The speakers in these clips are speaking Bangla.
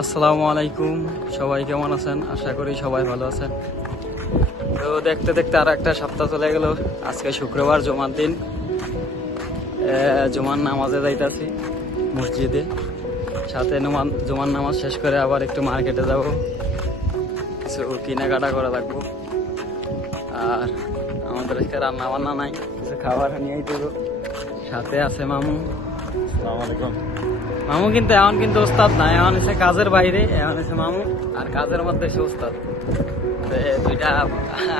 আসসালামু আলাইকুম, সবাই কেমন আছেন? আশা করি সবাই ভালো আছেন। তো দেখতে দেখতে আর একটা সপ্তাহ চলে গেল। আজকে শুক্রবার, জুমার দিন। জুমার নামাজে যাইতাছি মসজিদে, সাথে জুমার নামাজ শেষ করে আবার একটু মার্কেটে যাব, কিছু কেনাকাটা করা লাগবো। আর আমাদের আজকে রান্না বান্না নাই, কিছু খাবার নিয়েই দেবো। সাথে আছে মামু। আসসালামু আলাইকুম। মামু কিন্তু এখন কিন্তু ওস্তাদ না, এখন এসে কাজের বাইরে, এখন এসে মামু আর কাজের মধ্যে এসে ওস্তাদ, দুইটা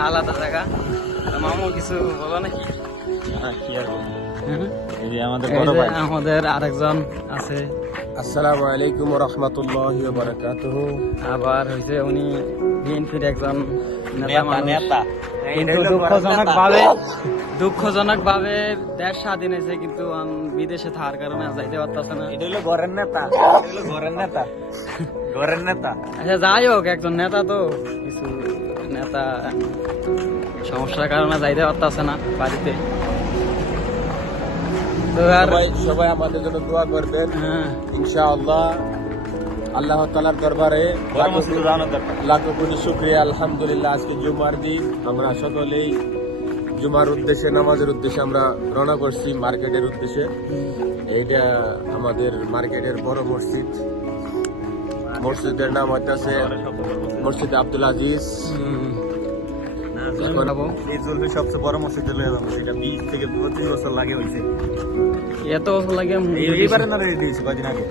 আলাদা জায়গা। মামু কিছু বলো নাকি? কি আর বলবো? এই যে আমাদের আরেকজন আছে। আসসালামু আলাইকুম ওয়া রাহমাতুল্লাহি ওয়া বারাকাতুহু। আবার হইছে উনি বিএনপির একজন নেতা। কিন্তু দুঃখজনক ভাবে দেশ স্বাধীন হয়েছে, কিন্তু বিদেশে থাকার কারণে যাইতে পারতেছে না। এটা হলো ঘরের নেতা, ঘরের নেতা। আচ্ছা, যাই হোক, একজন নেতা তো, কিছু নেতা সমস্যার কারণে যাইতে পারতেছে না বাড়িতে। তো আর সবাই আমাদের জন্য দোয়া করবেন। ইনশাআল্লাহ আল্লাহ তাআলার দরবারে লাখো কোটি শুকরিয়া। আলহামদুলিল্লাহ, আজকে জুমার দিন, আমরা সকলেই জুমার উদ্দেশ্যে, নামাজের উদ্দেশ্যে আমরা রওনা করছি মার্কেটের উদ্দেশ্যে। এইটা আমাদের মার্কেটের বড় মসজিদ। মসজিদের নাম হচ্ছে মসজিদ আব্দুল আজিজ। এই জুলফি সবচেয়ে বড় মসজিদ হলো এটা 20 থেকে 25 বছর লাগে হয়েছে। এত বছর লাগে? এইবারে না রেডি হয়েছে কদিন আগে।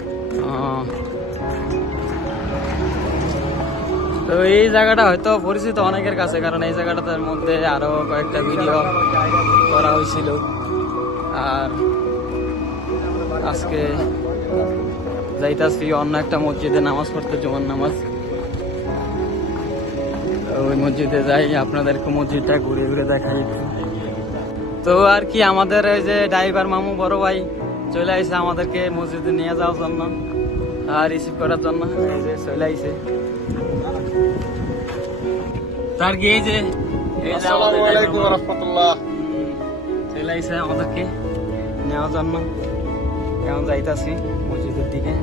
তো এই জায়গাটা হয়তো পরিচিত অনেকের কাছে, কারণ এই জায়গাটার মধ্যে আরো কয়েকটা ভিডিও করা হয়েছিল। আর আজকে যাইতাছি অন্য একটা মসজিদে নামাজ পড়তে, জুমার নামাজ। ওই মসজিদে যাই, আপনাদেরকে মসজিদটা ঘুরে ঘুরে দেখাই। তো আর কি, আমাদের ওই যে ড্রাইভার মামু বড় ভাই চলে আইছে আমাদেরকে মসজিদে নিয়ে যাওয়ার জন্য আর রিসিভ করার জন্য। এই যে চলে আইছে তার কি, এই যে আসসালামু আলাইকুম ওয়া রাহমাতুল্লাহ। চলে আইছে আমাদেরকে নেওয়ার জন্য। এখন যাইতাছি মসজিদের দিকে।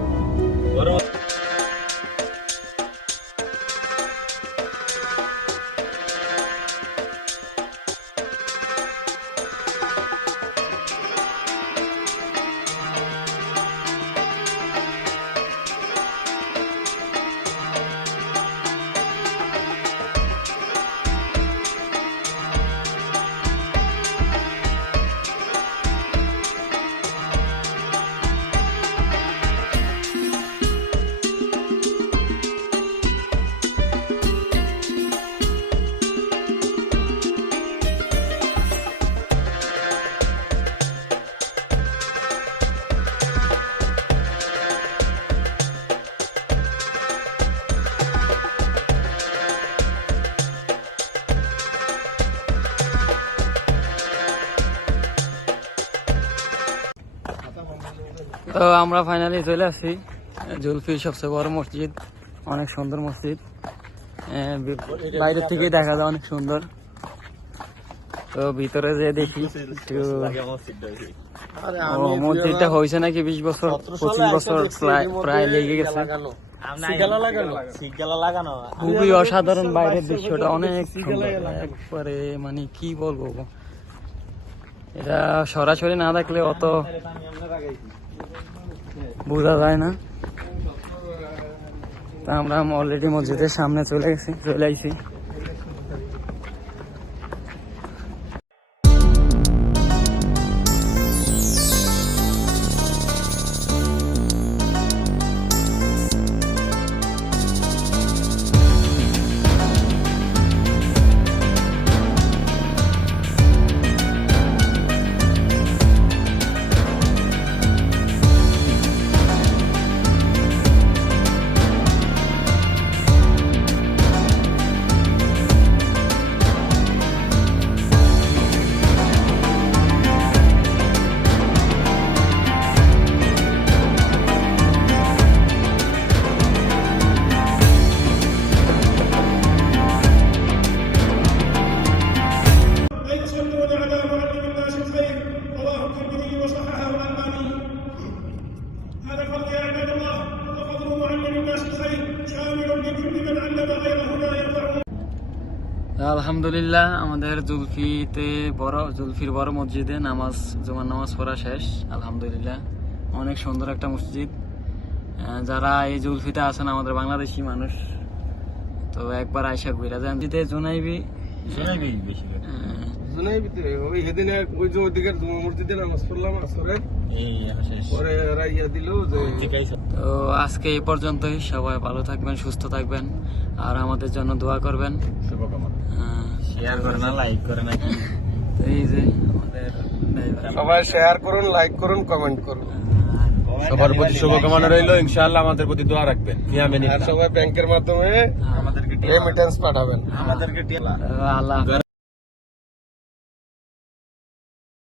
তো আমরা ফাইনালি চলে আসছি জুলফির সবচেয়ে বড় মসজিদ। অনেক সুন্দর মসজিদ, বাইরের থেকেই দেখা যায় অনেক সুন্দর। তো ভিতরে যে দেখি একটু, মসজিদটা হয়েছে নাকি 20 বছর 25 বছর প্রায় লেগে গেছে। খুবই অসাধারণ বাইরের দৃশ্যটা, অনেক সুন্দর একবারে, মানে কি বলবো, এটা সরাসরি না দেখলে অত বোঝা যায় না। তা আমরা অলরেডি মসজিদের সামনে চলে আইছি। আলহামদুলিল্লাহ আমাদের জুলফির বড় মসজিদে জুমার নামাজ পড়া শেষ। আলহামদুলিল্লাহ অনেক সুন্দর একটা মসজিদ। যারা এই জুলফিতে আছেন আমাদের বাংলাদেশি মানুষ, তো একবার আয়সা ঘুরে যান। জুনাইবি ওই সেদিনে ওই যে ওদিকে মসজিদে নামাজ পড়লাম আসরের, পরে এরা ইয়া দিল যে তো আজকে এই পর্যন্তই। সবাই ভালো থাকবেন, সুস্থ থাকবেন, আর আমাদের জন্য দোয়া করবেন। শেয়ার করে না, লাইক করে না। তো এই যে আমাদের driver। সবাই শেয়ার করুন, লাইক করুন, কমেন্ট করুন, সবার প্রতি শুভকামনা রইল। ইনশাআল্লাহ আমাদের প্রতি দোয়া রাখবেন। আর সবাই ব্যাংকের মাধ্যমে রেমিটেন্স পাঠাবেন। আমাদেরকে আল্লাহ